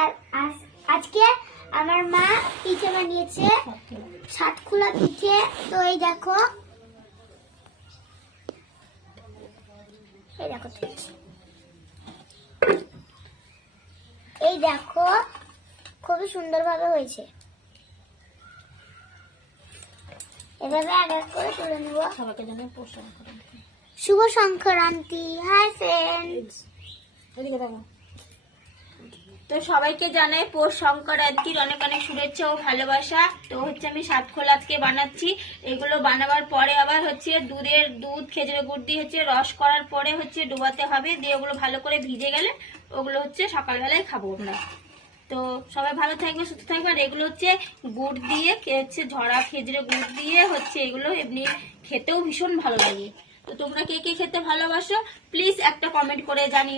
আর আজকে আমার মা পিঠে বানিয়েছে, সাতখোলা পিঠে। তো এই দেখো, এই দেখো খুবই সুন্দরভাবে হয়েছে। এভাবে এক এক করে তুলে নেব। সবাইকে জানাই পৌষ সংক্রান্তি। শুভ সংক্রান্তি। হাই ফ্রেন্ডস, এদিকে দেখো। তো সবাইকে জানাই পৌষ সংক্রান্তির অনেক অনেক শুভেচ্ছা ও ভালোবাসা। তো হচ্ছে আমি সাতখোলা আজকে বানাচ্ছি। এগুলো বানাবার পরে আবার হচ্ছে দুধ খেজুরের গুড় দিয়ে হচ্ছে রস করার পরে হচ্ছে ডোবাতে হবে, দিয়ে ওগুলো ভালো করে ভিজে গেলে ওগুলো হচ্ছে সকালবেলায় খাবো আমরা। তো সবাই ভালো থাকবে, সুস্থ থাকবে। আর এগুলো হচ্ছে গুড় দিয়ে হচ্ছে ঝরা খেজুরের গুড় দিয়ে হচ্ছে এগুলো এমনি খেতেও ভীষণ ভালো লাগে। তো তোমরা কে কে খেতে ভালোবাসো প্লিজ একটা কমেন্ট করে জানিও।